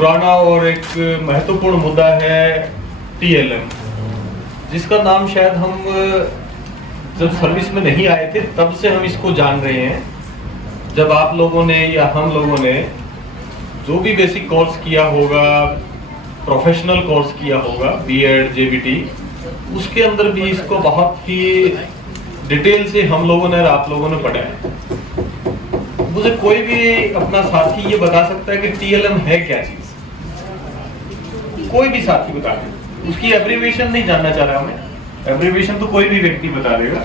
पुराना और एक महत्वपूर्ण मुद्दा है TLM, जिसका नाम शायद हम जब सर्विस में नहीं आए थे तब से हम इसको जान रहे हैं। जब आप लोगों ने या हम लोगों ने जो भी बेसिक कोर्स किया होगा, प्रोफेशनल कोर्स किया होगा, BEd JBT, उसके अंदर भी इसको बहुत ही डिटेल से हम लोगों ने और आप लोगों ने पढ़ा है। मुझे कोई भी अपना साथी ये बता सकता है कि TLM है क्या चीज? कोई भी साथी बता दे। उसकी एब्रीविएशन नहीं जानना चाह रहा मैं, एब्रीविएशन तो कोई भी व्यक्ति बता देगा,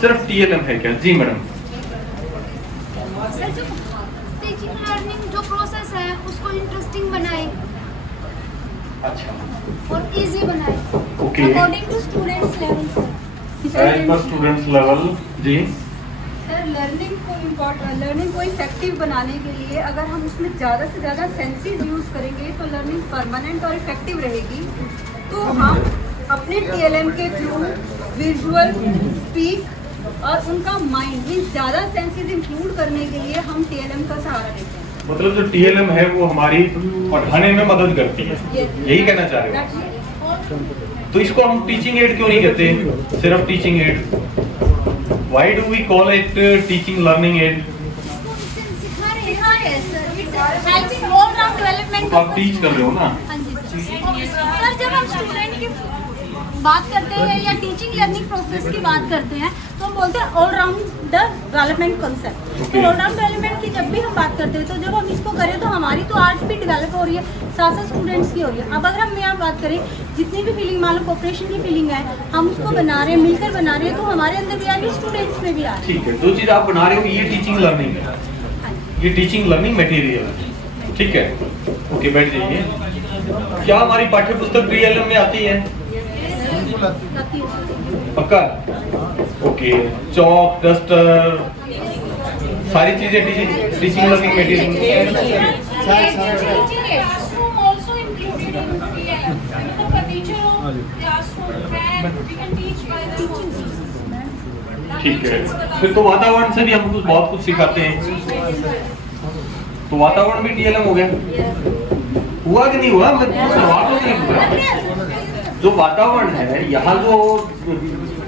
सिर्फ TLM है क्या? जी मैडम। सर, जो टीचिंग लर्निंग जो प्रोसेस है उसको इंटरेस्टिंग बनाए, अच्छा, और इजी बनाए okay, according to students level. As per students level. जी सर, लर्निंग को इफेक्टिव बनाने के लिए अगर हम उसमें ज़्यादा से ज़्यादा सेंसेस यूज़ करेंगे तो लर्निंग परमानेंट और इफेक्टिव रहेगी। तो हम अपने TLM के थ्रू विजुअल, स्पीक और उनका माइंड मीन्स ज़्यादा सेंसेस इंक्लूड करने के लिए हम TLM का सहारा लेते हैं। मतलब जो TLM है वो हमारी पढ़ाने में मदद करती है, यही कहना चाह रहे हो? तो इसको हम टीचिंग एड क्यों नहीं कहते, सिर्फ teaching add? Why do we call it teaching learning aid? सिखा रहे हैं sir, helping all round development. तो आप टीच कर रहे हो ना? हाँ जी सर, जब हम स्टूडेंट की बात करते हैं या टीचिंग लर्निंग प्रोसेस की बात करते हैं तो हम बोलते हैं ऑल राउंड डेवलपमेंट कॉन्सेप्ट। तो ऑल राउंड डेवलपमेंट की जब भी हम बात करते हैं तो जब हम इसको करें तो हमारी तो आर्ट भी डेवलप हो रही है, साथ साथ स्टूडेंट्स की हो रही है। अब अगर हम यहाँ बात करें जितनी भी फीलिंग, मान लो कोऑपरेशन की फीलिंग है, हम उसको बना रहे हैं, मिलकर बना रहे हैं, तो हमारे अंदर भी आ रही है, स्टूडेंट्स में भी आ रही है। ठीक है, जो चीज आप बना रहे हो ये टीचिंग लर्निंग है, ये टीचिंग लर्निंग मटेरियल है। ठीक है, ओके, बैठ जाइए। क्या हमारी पाठ्य पुस्तक TLM में आती है? पक्का? ओके, चौक, डस्टर, सारी चीजें टीचिंग लर्निंग मटेरियल। ठीक है, फिर तो वातावरण से भी हम कुछ बहुत कुछ सिखाते हैं। तो वातावरण भी TLM हो गया, हुआ कि नहीं हुआ? मैं सवाल तो नहीं पूछा। जो वातावरण है यहाँ जो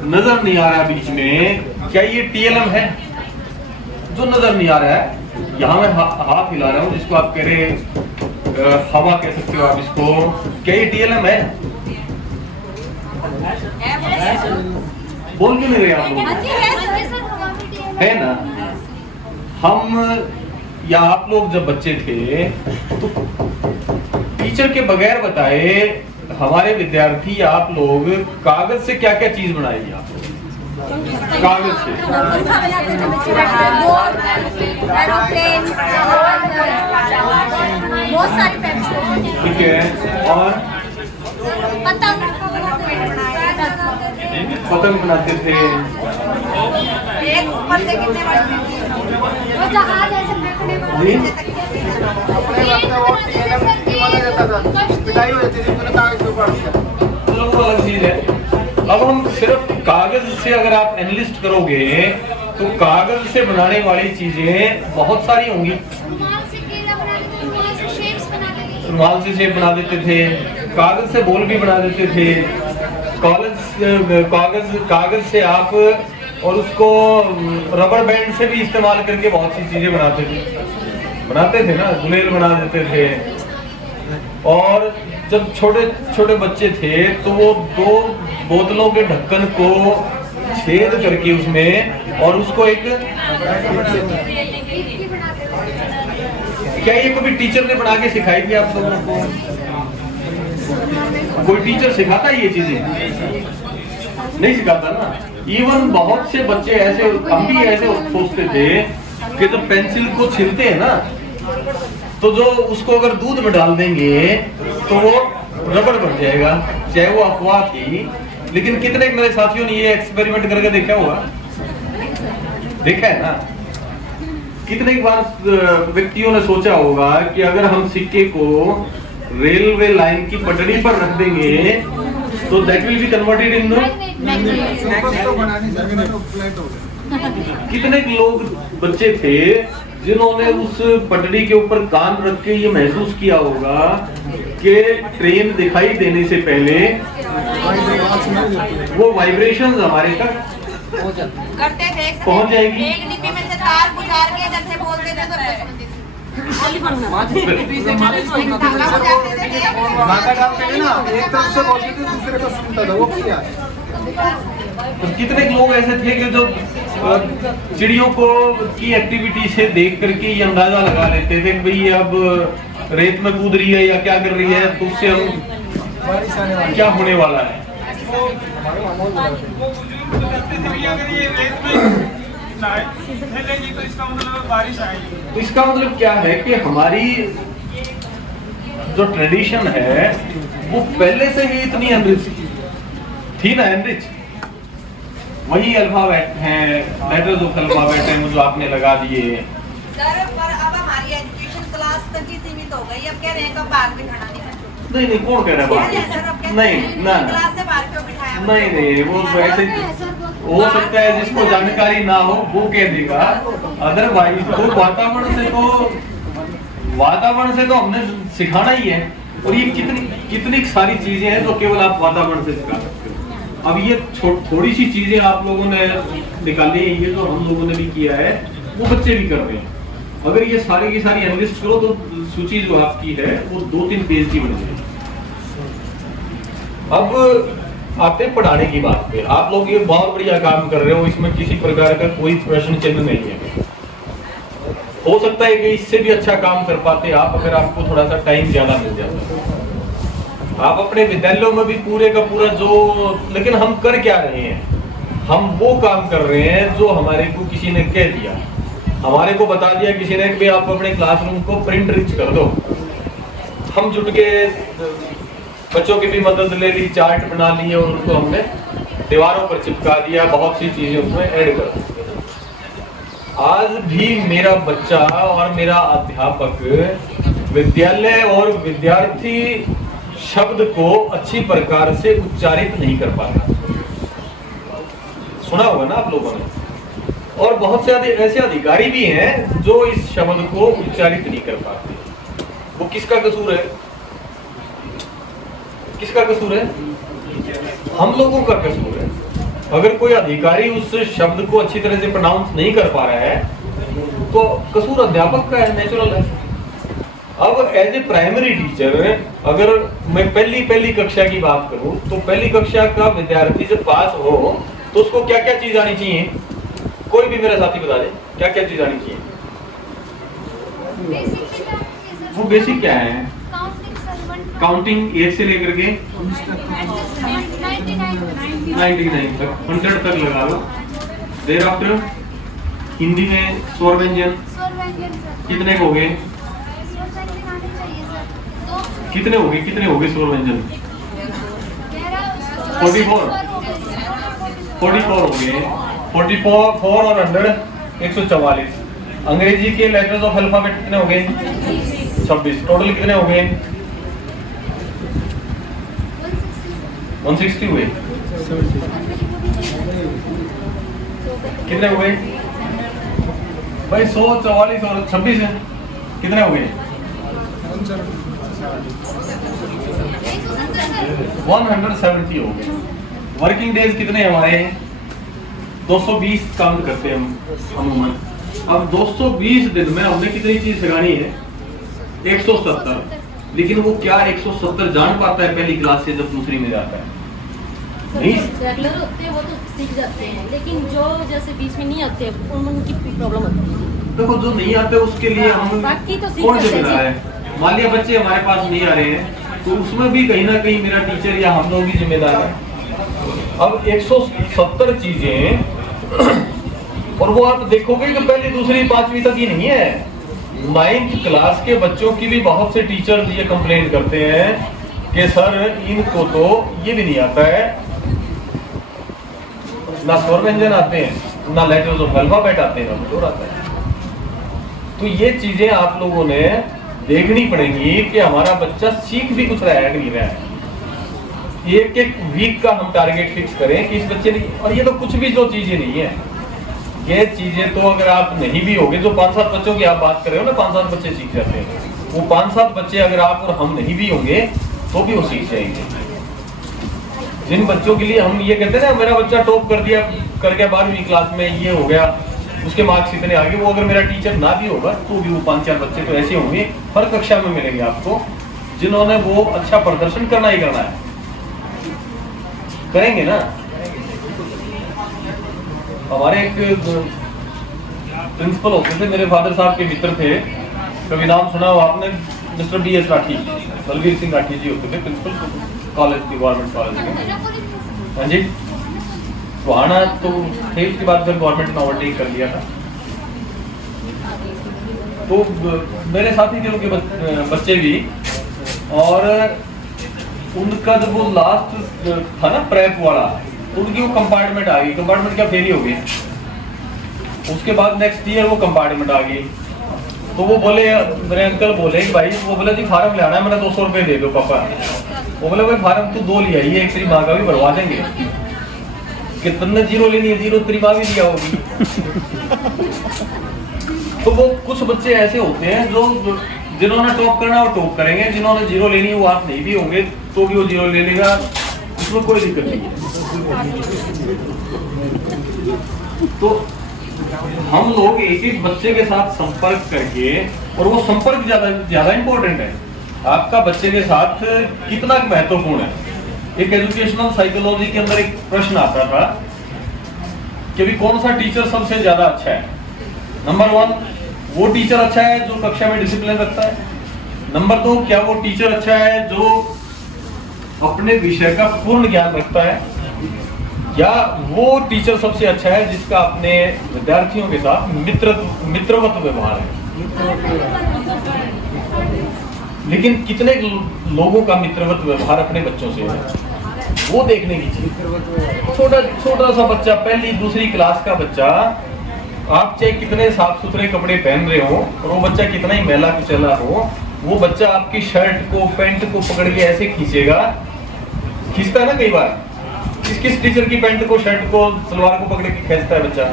नजर नहीं आ रहा है बीच में, क्या ये TLM है? जो नजर नहीं आ रहा है, यहाँ मैं हाथ हिला रहा हूँ, जिसको आप कह रहे हवा कह सकते हो आप इसको, क्या ये TLM है? बोल क्यों नहीं रहे आप लोग? है ना? हम या आप लोग जब बच्चे थे तो टीचर के बगैर बताए हमारे विद्यार्थी या आप लोग कागज से क्या क्या चीज बनाएंगे? आप कागज से बहुत सारी पेंसिल, ठीक है, और पतंग बनाते थे। जहाज ऐसे बैठने वाले चलो वो अलग चीज है। अब हम सिर्फ कागज से अगर आप एनालिस्ट करोगे तो कागज से बनाने वाली चीजें बहुत सारी होंगी। रुमाल से शेप बना देते थे, कागज से बॉल भी बना देते थे, कागज से आप और उसको रबर बैंड से भी इस्तेमाल करके बहुत सी चीजें बनाते थे ना, गुलेल बना देते थे। और जब छोटे छोटे बच्चे थे तो वो 2 बोतलों के ढक्कन को छेद करके उसमें और उसको एक, क्या ये कभी टीचर ने बना के सिखाई थी आप लोगों को? कोई टीचर सिखाता है ये चीजें? नहीं सिखाता ना। इवन बहुत से बच्चे ऐसे, हम भी ऐसे सोचते थे कि जब पेंसिल को छीलते हैं ना तो जो उसको अगर दूध में डाल देंगे तो वो रबड़ बन जाएगा, चाहे वो अफवाह थी। लेकिन कितने मेरे साथियों ने ये एक्सपेरिमेंट करके देखा हुआ? देखा है ना? कितने बार व्यक्तियों ने सोचा होगा कि अगर हम सिक्के को रेलवे लाइन की पटरी पर रख देंगे तो that will be converted in कितने लोग बच्चे थे जिन्होंने उस पटड़ी के ऊपर कान रख के ये महसूस किया होगा कि ट्रेन दिखाई देने से पहले वो वाइब्रेशंस हमारे तक करते थे पहुंच जाएगी। एक डिब्बी में से तार गुजार के जैसे बोलते थे तो ताला गुजारते थे नाका डालते थे ना, एक तरफ से बोलते थे दूसरे को सुनता था, वो किया। तो कितने लोग ऐसे थे कि जो चिड़ियों को की एक्टिविटी से देख करके ये अंदाजा लगा लेते थे कि भाई ये अब रेत में कूद रही है या क्या कर रही है, तो उससे हम क्या होने वाला है। तो इसका मतलब बारिश आएगी। तो इसका मतलब क्या है कि हमारी जो ट्रेडिशन है वो पहले से ही इतनी एनरिच थी ना, एनरिच। वही अल्फाबेट हैं, लेटर्स ऑफ अल्फाबेट हैं जो आपने लगा दिए। सर पर अब हमारी एजुकेशन क्लास तक ही सीमित हो गई। अब कह रहे हैं कब बाहर बिठाना नहीं, नहीं कौन कह रहा है सर अब बाहर? नहीं ना, क्लास से बाहर क्यों बिठाया? नहीं वो वैसे हो सकता है जिसको जानकारी ना हो वो कह देगा, अदरवाइज तो वातावरण से तो हमने सिखाना ही है। और ये कितनी सारी चीजें हैं जो केवल आप वातावरण से सिखा सकते हो। अब ये थोड़ी सी चीजें आप लोगों ने निकाली है, ये जो हम लोगों ने भी किया है वो बच्चे भी कर रहे हैं। अगर ये सारी की सारी एनालिस्ट करो तो सूची जो आपकी है वो 2-3 पेज की बन जाएगी। अब आते पढ़ाने की बात पे, आप लोग ये बहुत बढ़िया काम कर रहे हो, इसमें किसी प्रकार का कोई प्रश्न चिन्ह नहीं है। हो सकता है कि इससे भी अच्छा काम कर पाते आप अगर आपको थोड़ा सा टाइम ज्यादा मिल जाता। आप अपने विद्यालयों में भी पूरे का पूरा लेकिन हम कर क्या रहे हैं? हम वो काम कर रहे हैं जो हमारे को किसी ने कह दिया, हमारे को बता दिया किसी ने कि आप अपने क्लासरूम को प्रिंट रिच कर दो। हम जुट के बच्चों की भी मदद ले ली, चार्ट बना लिए और उनको हमने दीवारों पर चिपका दिया, बहुत सी चीजें उसमें ऐड कर दी। आज भी मेरा बच्चा और मेरा अध्यापक विद्यालय और विद्यार्थी शब्द को अच्छी प्रकार से उच्चारित नहीं कर पाता। सुना होगा ना आप लोगों ने। और बहुत से ऐसे अधिकारी भी हैं जो इस शब्द को उच्चारित नहीं कर पाते। वो किसका कसूर है? किसका कसूर है? हम लोगों का कसूर है। अगर कोई अधिकारी उस शब्द को अच्छी तरह से प्रोनाउंस नहीं कर पा रहा है तो कसूर अध्यापक का है, नेचुरल है। अब एज ए प्राइमरी टीचर अगर मैं पहली कक्षा की बात करूं तो पहली कक्षा का विद्यार्थी जब पास हो तो उसको क्या क्या चीज आनी चाहिए? कोई भी मेरा साथी बता दे क्या क्या चीज आनी चाहिए? वो बेसिक क्या है? काउंटिंग 1 से लेकर के 99 तक, 100 तक लगा लो। देर आफ्टर हिंदी में स्वर व्यंजन कितने हो गए? कितने हो गए स्वर व्यंजन? 44 हो गए। 44 और 100 144। अंग्रेजी के लेटर्स ऑफ अल्फाबेट कितने हो गए? 26। टोटल कितने हो गए? 160 हुए। कितने हो गए भाई? 144 और 26 है, कितने हो गए? 170 हो गए। वर्किंग डेज कितने हमारे? 220 काउंट करते हैं हम अमूमन। अब 220 दिन में हमने कितनी चीज सिखानी है? 170। लेकिन वो क्या 170 जान पाता है पहली क्लास से जब दूसरी में जाता है? नहीं, रेगुलर होते हैं वो तो सीख जाते हैं, लेकिन जो जैसे बीच में नहीं आते उनकी प्रॉब्लम होती है। देखो जो नहीं आते उसके लिए हम बाकी तो सीख कौन सकते जिम्मेदार है? मान लिया बच्चे हमारे पास नहीं आ रहे हैं तो उसमें भी कहीं ना कहीं मेरा टीचर या हम लोग ही जिम्मेदार है। अब 170 चीजें और वो आप देखोगे कि पहली दूसरी 5वीं तक ही नहीं है। 9th क्लास के बच्चों की भी बहुत से टीचर ये कंप्लेंट करते हैं कि सर इनको तो ये भी नहीं आता है, ना स्वर व्यंजन आते हैं, ना लेटर्स ऑफ अल्फाबेट आते हैं, ना कुछ आता है। तो ये चीजें आप लोगों ने देखनी पड़ेंगी कि हमारा बच्चा सीख भी कुछ रहा है कि नहीं रहा है। एक वीक का हम टारगेट फिक्स करें कि इस बच्चे ने, और ये तो कुछ भी जो चीजें नहीं है, ये चीजें तो अगर आप नहीं भी होगे, जो 5-7 बच्चों की आप बात कर रहे हो ना, 5-7 बच्चे सीख जाते हैं, वो 5-7 बच्चे अगर आप और हम नहीं भी होंगे तो भी वो सीख जाएंगे। जिन बच्चों के लिए हम ये कहते हैं ना, मेरा बच्चा टॉप कर दिया, कर गया 12वीं क्लास में, ये हो गया, उसके मार्क्स इतने आगे, वो अगर मेरा टीचर ना भी होगा तो भी वो 5-4 बच्चे तो ऐसे होंगे हर कक्षा में मिलेंगे आपको, जिन्होंने वो अच्छा प्रदर्शन करना ही करना है, करेंगे ना। हमारे एक प्रिंसिपल होते थे, मेरे फादर साहब के मित्र थे, कभी नाम सुना हो आपने, मिस्टर DS राठी, बलवीर सिंह राठी जी होते थे प्रिंसिपल कॉलेज की, गवर्नमेंट कॉलेज में। हाँ जी, वहां तो थे, उसके बाद फिर गवर्नमेंट ने ओवरटेक कर लिया था। तो मेरे साथी थे उनके बच्चे भी, और उनका जब वो लास्ट था ना प्रेप वाला, उनकी वो कंपार्टमेंट आ गई, कंपार्टमेंट क्या फेल ही हो गई। उसके बाद नेक्स्ट ईयर वो कंपार्टमेंट आ गई, तो वो बोले, मेरे अंकल बोले कि भाई, वो बोले जी फार्म ले आना है, मैंने 200 रुपये दे दो पापा। वो बोले भाई फार्म तू 2 ले आई, एक तेरी माँ का भी भरवा देंगे, कि तुमने 0 लेनी है, 0 तेरी माँ भी दिया होगी। तो वो कुछ बच्चे ऐसे होते हैं जो जिन्होंने टॉप करना वो टॉप करेंगे, जिन्होंने 0 लेनी वो आप नहीं भी होंगे तो भी वो 0 ले लेगा, उसमें कोई दिक्कत नहीं है। तो हम लोग एक बच्चे के साथ संपर्क करके, और वो संपर्क ज्यादा इंपॉर्टेंट है, आपका बच्चे के साथ कितना महत्वपूर्ण है। एक एजुकेशनल साइकोलॉजी के अंदर एक प्रश्न आता था कि भी कौन सा टीचर सबसे ज्यादा अच्छा है। नंबर 1, वो टीचर अच्छा है जो कक्षा में डिसिप्लिन रखता है। नंबर 2, क्या वो टीचर अच्छा है जो अपने विषय का पूर्ण ज्ञान रखता है, या वो टीचर सबसे अच्छा है जिसका अपने विद्यार्थियों के साथ मित्रवत व्यवहार है। लेकिन कितने लोगों का मित्रवत व्यवहार अपने बच्चों से है, वो देखने की चीज। छोटा सा बच्चा, पहली दूसरी क्लास का बच्चा, आप चाहे कितने साफ सुथरे कपड़े पहन रहे हो और वो बच्चा कितना ही मैला कुचला हो, वो बच्चा आपकी शर्ट को, पैंट को पकड़ के ऐसे खींचता है ना कई बार। किस टीचर की पैंट को, शर्ट को, सलवार को पकड़ के खींचता है बच्चा?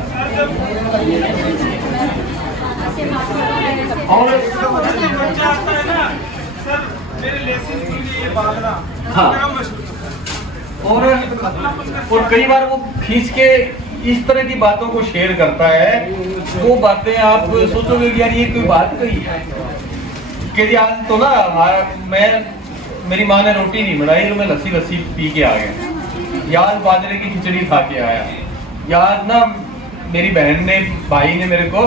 और हाँ, और कई बार वो खींच के इस तरह की बातों को शेयर करता है, वो बातें आप सोचोगे कि यार ये कोई बात कही है कि आज तो ना मेरी माँ ने रोटी नहीं बनाई तो मैं लस्सी पी के आ गया, याद बाजरे की खिचड़ी खा के आया, याद ना मेरी बहन ने, भाई ने मेरे को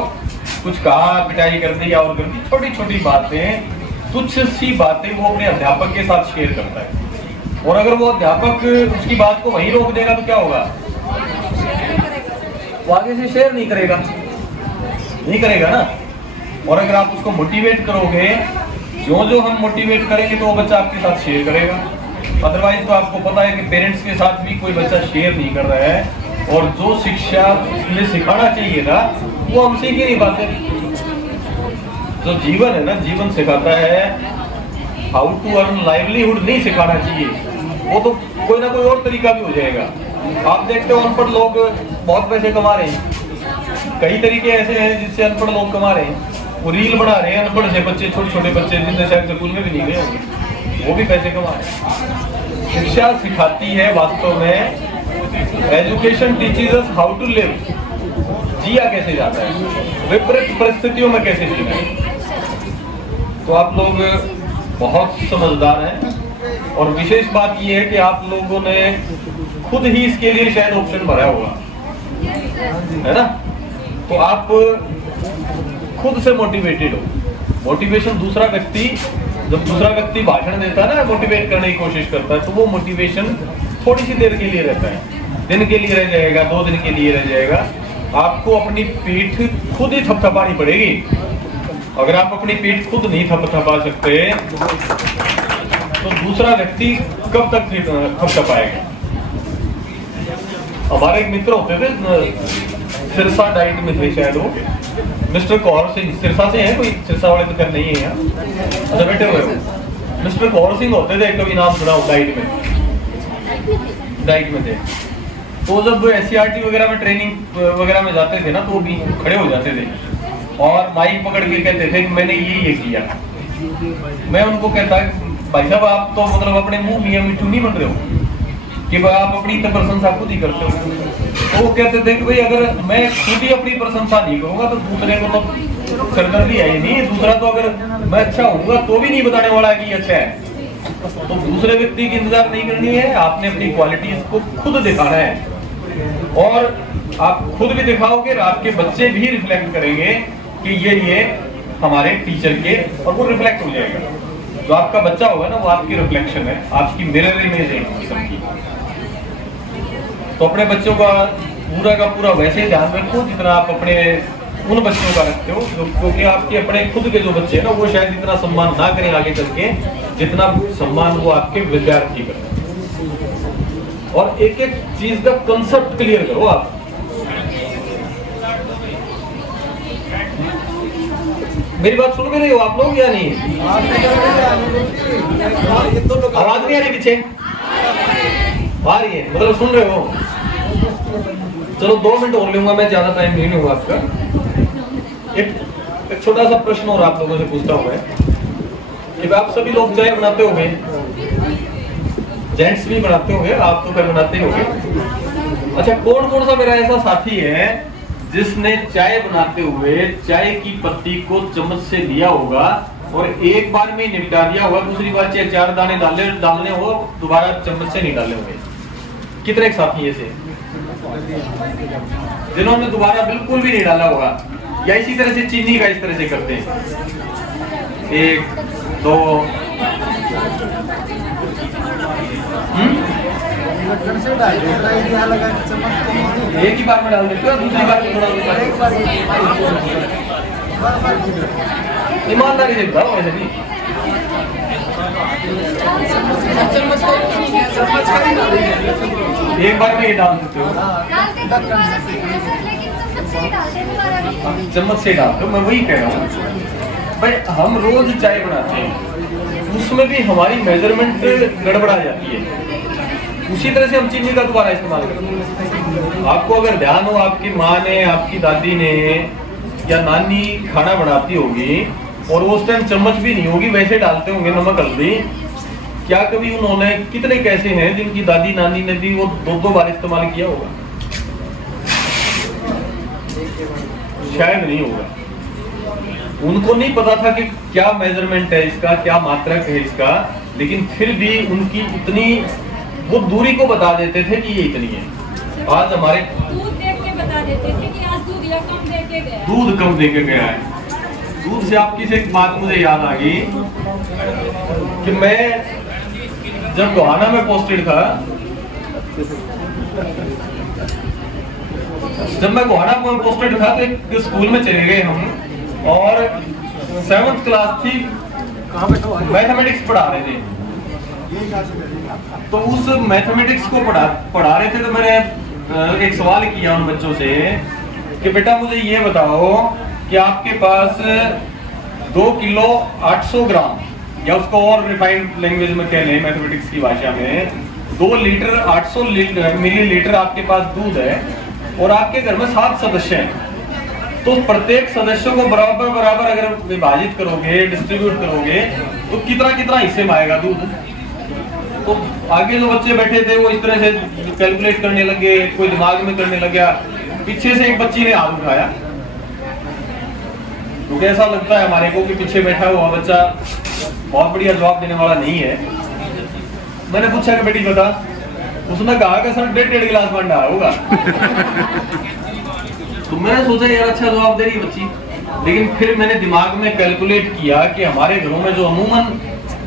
कुछ कहा, पिटाई कर दी और कर दी। छोटी छोटी बातें, तुच्छ सी बातें वो अपने अध्यापक के साथ शेयर करता है, और अगर वो अध्यापक उसकी बात को वहीं रोक देगा तो क्या होगा? वो आगे से शेयर नहीं करेगा ना। और अगर आप उसको मोटिवेट करोगे, जो हम मोटिवेट करेंगे तो वो बच्चा आपके साथ शेयर करेगा। अदरवाइज तो आपको पता है कि पेरेंट्स के साथ भी कोई बच्चा शेयर नहीं कर रहा है, और जो शिक्षा उन्हें सिखाना चाहिए था वो हम सीख ही नहीं पाते। जो जीवन है ना, जीवन सिखाता है, हाउ टू अर्न लाइवलीहुड नहीं सिखाना चाहिए, वो तो कोई ना कोई और तरीका भी हो जाएगा। आप देखते हो अनपढ़ लोग बहुत पैसे कमा रहे हैं, कई तरीके ऐसे हैं जिससे अनपढ़ लोग कमा रहे हैं। वो रील बना रहे हैं, अनपढ़ से बच्चे, छोटे बच्चे जिनसे शायद स्कूल में भी नहीं गए होंगे, वो भी पैसे कमा रहे हैं। शिक्षा सिखाती है वास्तव में, education teaches us how to live, जिया कैसे जाता है, विपरीत परिस्थितियों में कैसे जीना है। तो आप लोग बहुत समझदार हैं, और विशेष बात यह है कि आप लोगों ने खुद ही इसके लिए शायद ऑप्शन भरा होगा, है ना। तो आप खुद से मोटिवेटेड हो। मोटिवेशन दूसरा व्यक्ति, जब दूसरा व्यक्ति भाषण देता है ना, मोटिवेट करने की कोशिश करता है, तो वो मोटिवेशन थोड़ी सी देर के लिए रहता है, दिन के लिए रह जाएगा, 2 दिन के लिए रह जाएगा। आपको अपनी पीठ खुद ही थपथपानी पड़ेगी। अगर आप अपनी पीठ खुद नहीं थपथपा सकते तो दूसरा व्यक्ति कब तक थपथपाएगा? हमारे एक मित्र होते थे, सिरसा डाइट में थे शायद वो, मिस्टर कौर सिंह, सिरसा से हैं, कोई सिरसा वाले तो कर नहीं है यहाँ, अच्छा बैठे हुए हो। मिस्टर कौर सिंह होते थे, कभी नाम सुना हो? डाइट में थे। तो जब SCRT वगैरह में ट्रेनिंग वगैरह में जाते थे ना, तो भी खड़े हो जाते थे और माइक पकड़ के कहते थे कि मैंने ये किया। मैं उनको कहता भाई साहब आप तो मतलब अपने मुंह मियां मिट्टू नहीं बन रहे हो कि भाई आप अपनी तो प्रशंसा खुद ही करते हो। तो वो कहते थे कि भाई अगर मैं खुद ही अपनी प्रशंसा नहीं करूंगा तो दूसरे को तो सरदर्दी है ही नहीं, दूसरा तो अगर मैं अच्छा होऊंगा तो भी नहीं बताने वाला कि अच्छा है। तो दूसरे व्यक्ति की इंतजार नहीं करनी है, आपने अपनी क्वालिटीज को खुद दिखाना है और आप खुद भी दिखाओगे, आपके बच्चे भी रिफ्लेक्ट करेंगे कि ये हमारे टीचर के, और वो रिफ्लेक्ट हो जाएगा। जो आपका बच्चा होगा ना वो आपकी रिफ्लेक्शन है, आपकी मिरर इमेज है सबकी। तो अपने बच्चों का पूरा वैसे ध्यान रखो जितना आप अपने उन बच्चों का रखते हो, क्योंकि आपके अपने खुद के जो बच्चे हैं ना वो शायद इतना सम्मान ना करें आगे चल के जितना सम्मान वो आपके विद्यार्थी करें। और एक एक चीज का कंसेप्ट क्लियर करो आप। मेरी बात सुन भी रही हो आप लोग या नहीं? आवाज नहीं आ रही पीछे? आ रही है, मतलब सुन रहे हो? चलो 2 मिनट और लूंगा मैं, ज्यादा टाइम नहीं लूंगा आपका। एक छोटा सा प्रश्न और आप लोगों से पूछता हूँ मैं कि आप सभी लोग चाय बनाते होंगे, जेंट्स भी बनाते होंगे, आप तो फिर बनाते ही होंगे। अच्छा, कौन कौन सा मेरा ऐसा साथी है जिसने चाय बनाते हुए चाय की पत्ती को चम्मच से लिया होगा और एक बार में निपटा दिया होगा, दूसरी बार 4 दाने डालने हो दोबारा चम्मच से नहीं डाले होंगे? कितने एक साथी ऐसे जिन्होंने दोबारा बिल्कुल भी नहीं डाला होगा, या इसी तरह से चीनी का इस तरह से करते हैं? 1 2 एक ही बार में डाल देते हो, दूसरी बार में ईमानदारी से बताओ। ऐसे भी एक बार में ये डाल देते हो, चम्मच से डालते हो। मैं वही कह रहा हूँ भाई, हम रोज चाय बनाते हैं, उसमें भी हमारी मेजरमेंट गड़बड़ा जाती है, उसी तरह से हम चीनी का दोबारा इस्तेमाल करते हैं। आपको अगर ध्यान हो, आपकी माँ ने, आपकी दादी ने या नानी खाना बनाती होगी और वो उस टाइम चम्मच भी नहीं होगी, वैसे डालते होंगे नमक हल्दी। क्या कभी उन्होंने, कितने कैसे हैं जिनकी दादी नानी ने भी वो 2 बार इस्तेमाल किया होगा? शायद नहीं होगा। उनको नहीं पता था कि क्या मेजरमेंट है इसका, क्या मात्रक है इसका, लेकिन फिर भी उनकी इतनी वो दूरी को बता देते थे कि ये इतनी है। आज हमारे दूध देख के बता देते थे कि आज दूध या कम दे के गया, दूध कम दे के गया है। दूध से आपकी से एक बात मुझे याद आ गई कि मैं जब गोहाना में पोस्टेड था, तो एक स्कूल में चले गए हम और 7th क्लास थी, मैथमेटिक्स पढ़ा रहे थे। तो उस मैथमेटिक्स को पढ़ा रहे थे, तो मैंने एक सवाल किया उन बच्चों से कि बेटा मुझे ये बताओ कि आपके पास 2 किलो 800 ग्राम, या उसको और रिफाइंड लैंग्वेज में कह लें मैथमेटिक्स की भाषा में, 2 लीटर 800 मिलीलीटर आपके पास दूध है और आपके घर में 7 सदस्य हैं, तो प्रत्येक सदस्यों को बराबर बराबर अगर विभाजित करोगे, डिस्ट्रीब्यूट करोगे, तो कितना कितना हिस्से में आएगा दूध? तो आगे जो बच्चे बैठे थे वो इस तरह से कैलकुलेट करने लगे, कोई दिमाग में करने लग गया। पीछे से एक बच्ची ने हाथ उठाया, तो कैसा लगता है हमारे को कि पीछे बैठा हुआ बच्चा बहुत बढ़िया जवाब देने वाला नहीं है। मैंने पूछा कि बेटी बता, उसने कहा कि सर 1.5 गिलास पानी डाला होगा। तो मैंने सोचा यार अच्छा जवाब दे रही बच्ची, लेकिन फिर मैंने दिमाग में कैलकुलेट किया कि हमारे घरों में जो अमूमन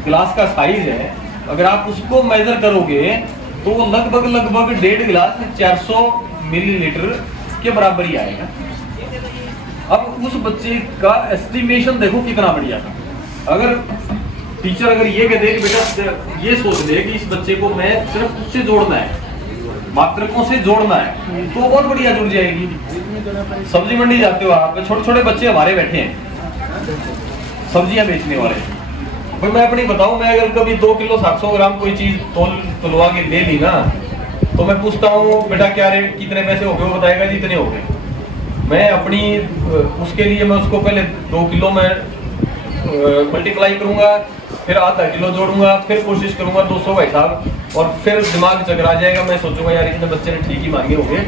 गिलास का साइज है, अगर आप उसको मेजर करोगे तो वो लगभग 1.5 गिलास 400 मिलीलीटर के बराबर ही आएगा। अब उस बच्चे का एस्टिमेशन देखो कितना बढ़िया था। अगर टीचर अगर ये कह दे कि बेटा ये सोच ले कि इस बच्चे को मैं सिर्फ उससे जोड़ना है, मात्रकों से जोड़ना है, तो बहुत बढ़िया जुड़ जाएगी। सब्जी मंडी जाते हो आप, छोटे छोटे बच्चे हमारे बैठे हैं सब्जियां बेचने वाले। भाई मैं अपनी बताऊं, मैं अगर कभी 2 किलो 700 ग्राम कोई चीज तोलवा के ले ली ना, तो मैं पूछता हूँ बेटा क्या रेट, कितने पैसे हो गए, वो बताएगा जी इतने हो गए। मैं अपनी उसके लिए मैं उसको पहले 2 किलो में मल्टीप्लाई करूंगा, फिर आधा किलो जोड़ूंगा, फिर कोशिश करूंगा 200 भाई साहब, और फिर दिमाग चकरा जाएगा। मैं सोचूंगा यार इतने बच्चे ने ठीक ही मांगे होंगे,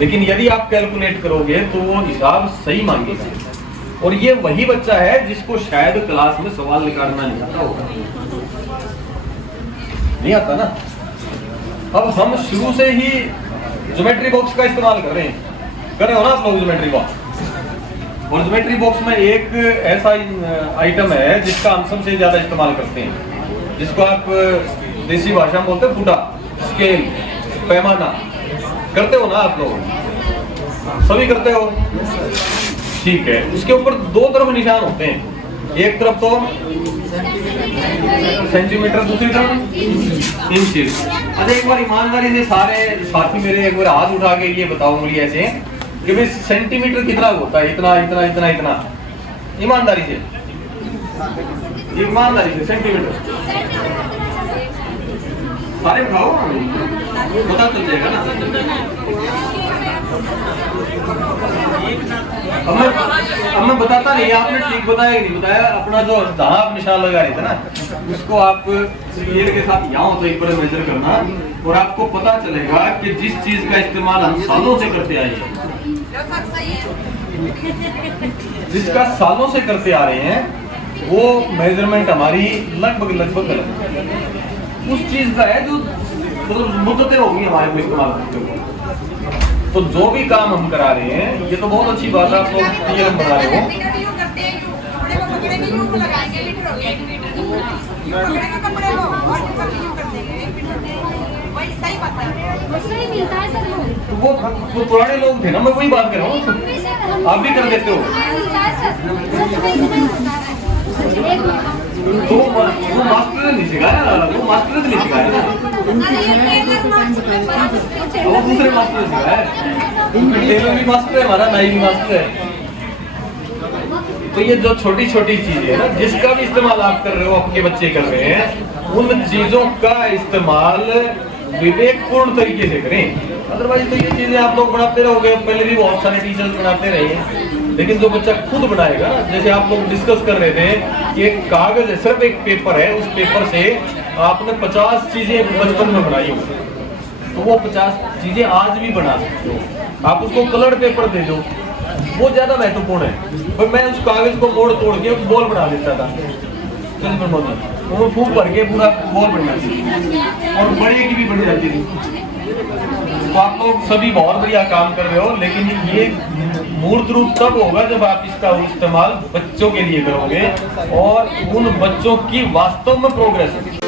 लेकिन यदि आप कैलकुलेट करोगे तो वो हिसाब सही मांगेगा। और ये वही बच्चा है जिसको शायद क्लास में सवाल निकालना नहीं आता होगा, नहीं आता ना। अब हम शुरू से ही ज्योमेट्री बॉक्स का इस्तेमाल कर रहे हो ना आप लोग ज्योमेट्री बॉक्स। और ज्योमेट्री बॉक्स में एक ऐसा आइटम है जिसका हम सबसे ज्यादा इस्तेमाल करते हैं, जिसको आप देसी भाषा में बोलते हैं फुटा, स्केल, पैमाना। करते हो ना आप लोग, सभी करते हो, ठीक है। उसके ऊपर 2 तरफ निशान होते हैं, एक तरफ तो सेंटीमीटर, दूसरी तरफ इंचेस। अच्छा एक बार ईमानदारी से सारे साथी मेरे एक बार हाथ उठा के ये बताओ मुझे ऐसे कि भाई सेंटीमीटर कितना होता है, इतना इतना इतना इतना, ईमानदारी से सेंटीमीटर सारे उठाओ, पता चल जाएगा ना। अब मैं बताता नहीं, आपने ठीक बताया कि नहीं बताया। अपना जो जहां आप निशान लगा रहे थे ना, उसको आप स्केल के साथ यहाँ तो एक बार मेजर करना, और आपको पता चलेगा कि जिस चीज का इस्तेमाल हम सालों से करते आए हैं, जिसका सालों से करते आ रहे हैं, वो मेजरमेंट हमारी लगभग उस चीज का है जो मतलब मुद्दतें होगी हमारे को इस्तेमाल करते हुए। तो जो भी काम हम करा रहे हैं, ये तो बहुत अच्छी बात है, आप लोग टीएलएम बना रहे हो। सही मिलता है सर तो वो पुराने लोग थे ना, मैं वही बात कर रहा हूँ, आप भी कर देते हो। तो वो मास्टर ने नहीं सिखाया, वो मास्टर ने नहीं सिखाया ना, वो दूसरे मास्टर ने सिखाया। टेलर भी मास्टर है हमारा, नाई भी मास्टर है। तो ये जो छोटी छोटी चीजें है ना, जिसका भी इस्तेमाल आप कर रहे हो, आपके बच्चे कर रहे हैं, उन चीजों का इस्तेमाल विवेकपूर्ण तरीके से करें। अदरवाइज तो ये चीजें आप लोग बनाते रहोगे, पहले भी बहुत सारे टीचर्स बनाते रहे हैं, लेकिन जो बच्चा खुद बनाएगा, जैसे आप लोग डिस्कस कर रहे थे कि एक कागज है, सिर्फ एक पेपर है, उस पेपर से आपने 50 चीजें बचपन में बनाई हो, तो वो 50 चीजें आज भी बना सकते हो। आप उसको कलर पेपर दे दो, वो ज्यादा महत्वपूर्ण है। पर मैं उस कागज को मोड़ तोड़ के बॉल बना देता था, वो फूक भर के पूरा बॉल बन जाती थी, और बड़े की भी बन जाती थी। तो आप लोग सभी बहुत बढ़िया काम कर रहे हो, लेकिन ये मूर्त रूप तब होगा जब आप इसका इस्तेमाल बच्चों के लिए करोगे और उन बच्चों की वास्तव में प्रोग्रेस होगी।